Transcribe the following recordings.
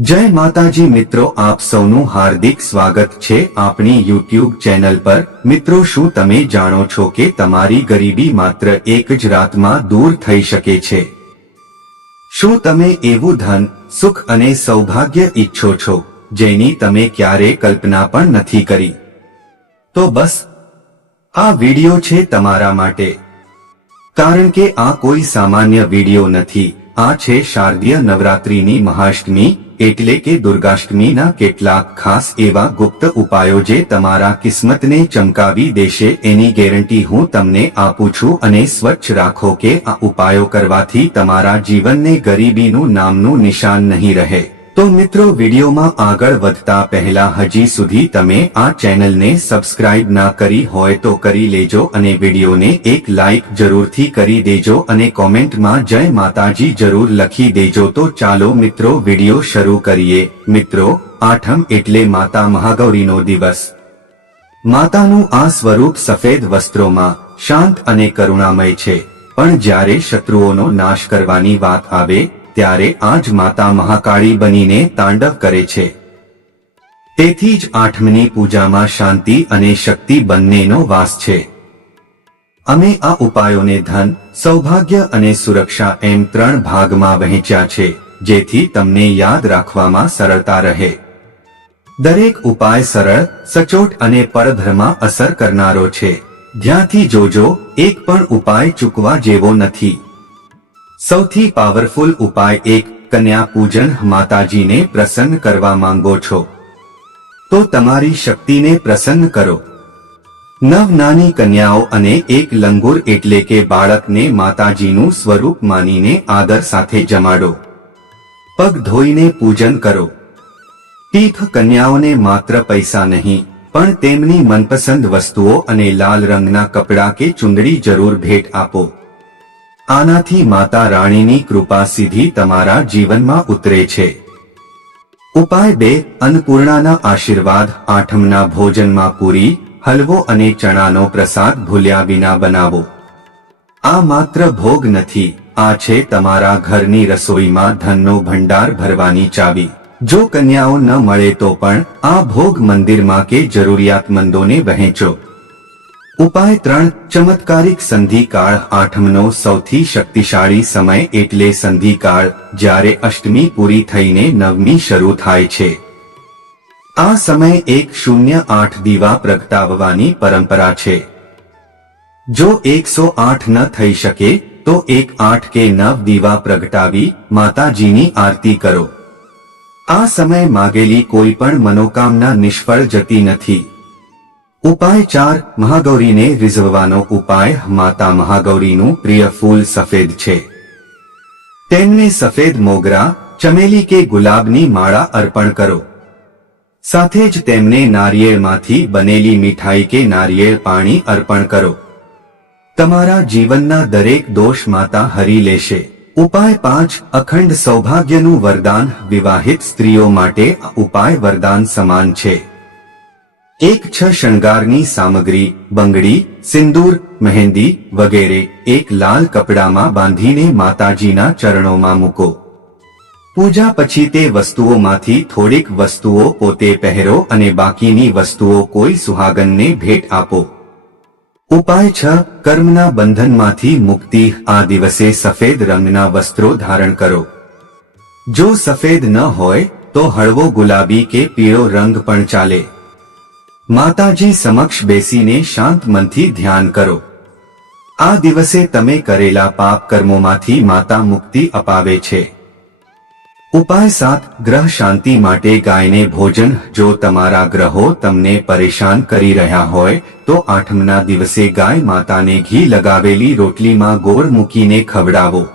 જય માતાજી મિત્રો, આપ સૌનું હાર્દિક સ્વાગત છે આપણી યુટ્યુબ ચેનલ પર. મિત્રો, શું તમે જાણો છો કે તમારી ગરીબી માત્ર એક જ રાતમાં દૂર થઈ શકે છે? શું તમે એવું ધન, સુખ અને સૌભાગ્ય ઈચ્છો છો, જેની તમે ક્યારે કલ્પના પણ નથી કરી? તો બસ, આ વિડિયો છે તમારા માટે. કારણ કે આ કોઈ સામાન્ય વિડિયો નથી. આ છે શારદીય નવરાત્રિની મહાષ્ટમી, એટલે કે દુર્ગાષ્ટમીના કેટલાક ખાસ એવા ગુપ્ત ઉપાયો જે તમારા કિસ્મતને ચમકાવી દેશે, એની ગેરંટી હું તમને આપું છું અને સ્વચ્છ રાખો કે આ ઉપાયો કરવાથી તમારા જીવનને ગરીબીનું નામનું નિશાન નહીં રહે. તો મિત્રો, વિડીયોમાં આગળ વધતા પહેલા હજી સુધી તમે આ ચેનલને સબસ્ક્રાઇબ ના કરી હોય તો કરી લેજો અને વિડીયોને એક લાઈક જરૂરથી કરી દેજો અને કોમેન્ટમાં જય માતાજી જરૂર લખી દેજો. તો ચાલો મિત્રો, વીડિયો શરૂ કરીએ. મિત્રો, આઠમ એટલે માતા મહાગૌરીનો દિવસ. માતાનું આ સ્વરૂપ સફેદ વસ્ત્રોમાં, શાંત અને કરુણામય છે. પણ જ્યારે શત્રુઓનો નાશ કરવાની વાત આવે ત્યારે આ માતા મહાકાળી બનીને તાંડવ કરે છે. તેથી જ આઠમની પૂજામાં શાંતિ અને શક્તિ બંનેનો વાસ છે. અમે આ ઉપાયોને ધન, સૌભાગ્ય અને સુરક્ષા એમ ત્રણ ભાગમાં વહેંચ્યા છે, જેથી તમને યાદ રાખવામાં સરળતા રહે. દરેક ઉપાય સરળ, સચોટ અને પરધરમાં અસર કરનારો છે. ધ્યાનથી જોજો, એક પણ ઉપાય ચૂકવા જેવો નથી. સૌથી પાવરફુલ ઉપાય એક, કન્યા પૂજન માતાજીને પ્રસન્ન કરવા માંગો છો. તો તમારી શક્તિને પ્રસન્ન કરો. નવ નાની કન્યાઓ અને એક લંગુર એટલે કે બાળકને માતાજીનું સ્વરૂપ માનીને આદર સાથે જમાડો. પગ ધોઈને પૂજન કરો. તીખ કન્યાઓને માત્ર પૈસા નહીં, પણ તેમની મનપસંદ વસ્તુઓ અને લાલ રંગના કપડાં કે ચુંદડી જરૂર ભેટ આપો. આનાથી માતા રાણીની કૃપા સીધી તમારા જીવનમાં ઉતરે છે. ઉપાય બે, અન્નપૂર્ણાના આશીર્વાદ, આઠમના ભોજનમાં પૂરી, હલવો અને ચણાનો પ્રસાદ ભૂલ્યા વિના બનાવો. આ માત્ર ભોગ નથી, આ છે તમારા ઘરની રસોઈમાં ધનનો ભંડાર ભરવાની ચાવી. જો કન્યાઓ ન મળે તો પણ આ ભોગ મંદિરમાં કે જરૂરિયાતમંદોને વહેંચો. ઉપાય ત્રણ, ચમત્કારિક સંધિકાળ આઠમનો સૌથી શક્તિશાળી સમય એટલે સંધિકાળ, જ્યારે અષ્ટમી પૂરી થઈને નવમી શરૂ થાય છે. આ સમય એક શૂન્ય આઠ દીવા પ્રગટાવવાની પરંપરા છે. જો એકસો આઠ ન થઈ શકે, તો એક આઠ કે નવ દીવા પ્રગટાવી માતાજીની આરતી કરો. આ સમય માગેલી કોઈ પણ મનોકામના નિષ્ફળ જતી નથી. ઉપાય ચાર મહાગૌરીને રીઝવવાનો ઉપાય માતા મહાગૌરીનું પ્રિય ફૂલ સફેદ છે. તેમને સફેદ મોગરા, ચમેલી કે ગુલાબની માળા અર્પણ કરો. સાથે જ તેમને નારિયેળમાંથી બનેલી મીઠાઈ કે નારિયેળ પાણી અર્પણ કરો. તમારા જીવનના દરેક દોષ માતા હરી લેશે. ઉપાય પાંચ, અખંડ સૌભાગ્યનું વરદાન, વિવાહિત સ્ત્રીઓ માટે ઉપાય વરદાન સમાન છે. એક છ શણગારની સામગ્રી, બંગડી, સિંદૂર, મહેંદી વગેરે એક લાલ કપડામાં બાંધીને માતાજીના ચરણોમાં મૂકો. પૂજા પછી તે વસ્તુઓમાંથી થોડીક વસ્તુઓ પોતે પહેરો અને બાકીની વસ્તુઓ કોઈ સુહાગનને ભેટ આપો. ઉપાય છ, કર્મના બંધનમાંથી મુક્તિ આ દિવસે સફેદ રંગના વસ્ત્રો ધારણ કરો. જો સફેદ ન હોય, તો હળવો ગુલાબી કે પીળો રંગ પણ ચાલે. માતાજી સમક્ષ બેસીને શાંત મનથી ધ્યાન કરો. આ દિવસે તમે કરેલા પાપ કર્મોમાંથી માતા મુક્તિ અપાવે છે. ઉપાય સાત, ગ્રહ શાંતિ માટે ગાયને ભોજન. જો તમારા ગ્રહો તમને પરેશાન કરી રહ્યા હોય, તો આઠમના દિવસે ગાય માતાને ઘી લગાવેલી રોટલીમાં ગોળ મૂકીને ખવડાવો.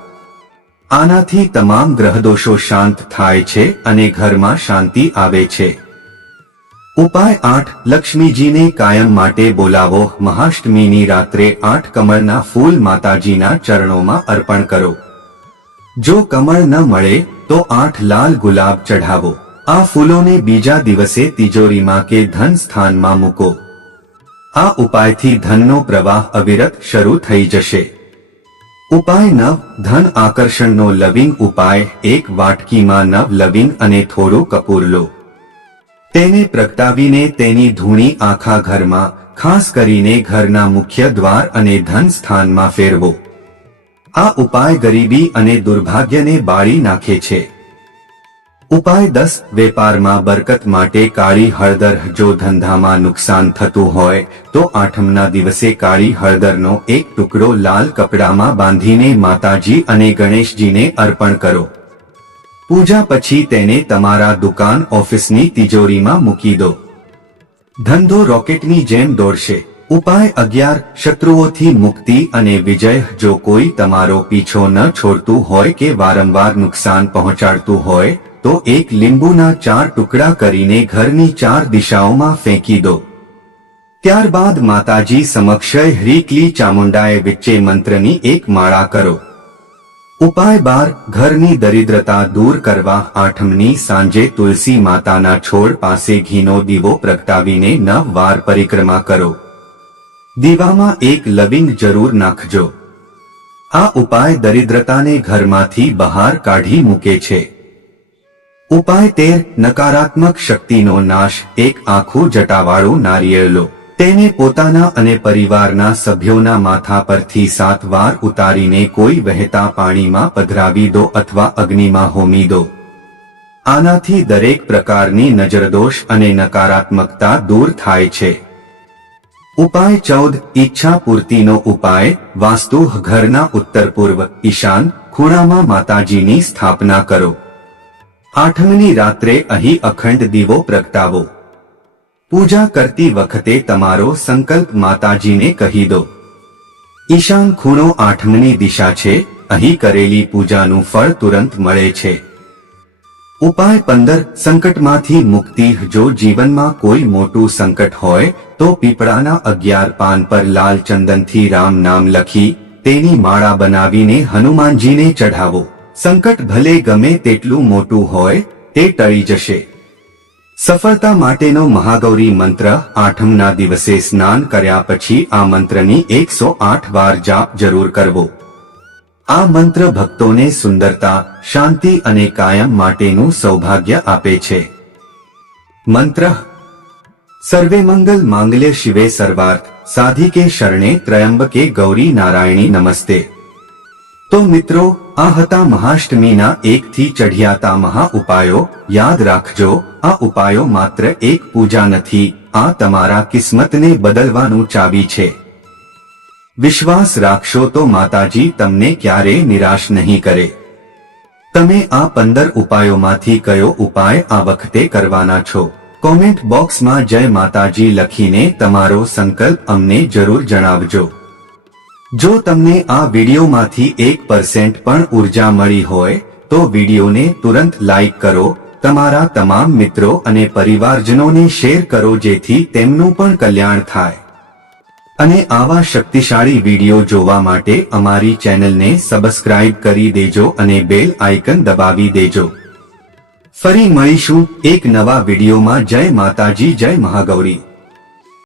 આનાથી તમામ ગ્રહદોષો શાંત થાય છે અને ઘરમાં શાંતિ આવે છે. ઉપાય આઠ, લક્ષ્મીજીને કાયમ માટે બોલાવો. મહાષ્ટમીની રાત્રે આઠ કમળના ફૂલ માતાજીના ચરણોમાં અર્પણ કરો. જો કમળ ન મળે, તો આઠ લાલ ગુલાબ ચઢાવો. આ ફૂલોને બીજા દિવસે તિજોરીમાં કે ધન સ્થાનમાં મૂકો. આ ઉપાયથી ધનનો પ્રવાહ અવિરત શરૂ થઈ જશે. ઉપાય નવ, ધન આકર્ષણનો લવિંગ ઉપાય. એક વાટકીમાં નવ લવિંગ અને થોડું કપૂર લો. તેને પ્રગટાવીને તેની ધૂણી આખા ઘરમાં, ખાસ કરીને ઘરના મુખ્ય દ્વાર અને ધન સ્થાનમાં ફેરવો. આ ઉપાય ગરીબી અને દુર્ભાગ્યને બાળી નાખે છે. ઉપાય દસ, વેપારમાં બરકત માટે કાળી હળદર જો ધંધામાં નુકસાન થતું હોય, તો આઠમના દિવસે કાળી હળદરનો એક ટુકડો લાલ કપડામાં બાંધીને માતાજી અને ગણેશજીને અર્પણ કરો. પૂજા પછી તેને તમારા દુકાન ઓફિસની તિજોરીમાં મૂકી દો. ધંધો રોકેટની જેમ દોડશે. ઉપાય અગિયાર, શત્રુઓથી મુક્તિ અને વિજય. જો કોઈ તમારો પીછો ન છોડતું હોય કે વારંવાર નુકસાન પહોંચાડતું હોય, તો એક લીંબુના ચાર ટુકડા કરીને ઘરની ચાર દિશાઓમાં ફેંકી દો. ત્યારબાદ માતાજી સમક્ષ હ્રીકલી ચામુંડાએ વિચ્ચે મંત્રની એક માળા કરો. ઉપાય બાર, ઘરની દરિદ્રતા દૂર કરવા, આઠમની સાંજે તુલસી માતાના છોડ પાસે ઘીનો દીવો પ્રગટાવીને નવ વાર પરિક્રમા કરો. દીવામાં એક લવિંગ જરૂર નાખજો. આ ઉપાય દરિદ્રતાને ઘરમાંથી બહાર કાઢી મૂકે છે. ઉપાય તેર, નકારાત્મક શક્તિનો નાશ, એક આખું જટાવાળું નારિયેળ લો તેને પોતાના અને પરિવારના સભ્યોના માથા પરથી સાત વાર ઉતારીને કોઈ વહેતા પાણીમાં પધરાવી દો અથવા અગ્નિમાં હોમી દો. આનાથી દરેક પ્રકારની નજરદોષ અને નકારાત્મકતા દૂર થાય છે. ઉપાય ચૌદ. ઈચ્છા પૂર્તિનો ઉપાય. વાસ્તુ ઘરના ઉત્તર પૂર્વ ઈશાન ખૂણામાં માતાજીની સ્થાપના કરો. આઠમની રાત્રે અહીં અખંડ દીવો પ્રગટાવો. પૂજા કરતી વખતે તમારો સંકલ્પ માતાજીને કહી દો. ઈશાન ખૂણો આઠમની દિશા છે, અહીં કરેલી પૂજાનું ફળ તુરંત મળે છે. ઉપાય પંદર, સંકટમાંથી મુક્તિ. જો જીવનમાં કોઈ મોટું સંકટ હોય, તો પીપળાના અગિયાર પાન પર લાલ ચંદનથી રામ નામ લખી, તેની માળા બનાવીને હનુમાનજીને ચઢાવો. સંકટ ભલે ગમે તેટલું મોટું હોય, તે ટળી જશે. સફળતા માટેનો મહાગૌરી મંત્ર આઠમના દિવસે સ્નાન કર્યા પછી આ મંત્રની એકસો આઠ વાર જાપ જરૂર કરવો. આ મંત્ર ભક્તોને સુંદરતા, શાંતિ અને કાયમ માટેનું સૌભાગ્ય આપે છે. મંત્ર સર્વે મંગલ માંગલ્ય શિવે સર્વાર્થ, સાધિકે શરણે ત્રયંબકે ગૌરી નારાયણી નમસ્તે. તો મિત્રો, આ હતા મહાષ્ટમીના એકથી ચઢિયાતા મહા ઉપાયો. યાદ રાખજો, આ ઉપાયો માત્ર એક પૂજા નથી, આ તમારા કિસ્મતને બદલવાનું ચાવી છે. વિશ્વાસ રાખશો તો માતાજી તમને ક્યારેય નિરાશ નહીં કરે. તમે આ પંદર ઉપાયોમાંથી કયો ઉપાય આ વખતે કરવાના છો? કોમેન્ટ બોક્સમાં જય માતાજી લખીને તમારો સંકલ્પ અમને જરૂર જણાવજો. જો તમને આ વિડીયોમાંથી એક પર્સેન્ટ પણ ઊર્જા મળી હોય, તો વિડીયોને તુરંત લાઈક કરો, તમારા તમામ મિત્રો અને પરિવારજનોને શેર કરો જેથી તેમનું પણ કલ્યાણ થાય. અને આવા શક્તિશાળી વીડિયો જોવા માટે અમારી ચેનલને સબસ્ક્રાઇબ કરી દેજો અને બેલ આઇકન દબાવી દેજો. ફરી મળીશું એક નવા વિડીયોમાં. જય માતાજી, જય મહાગૌરી.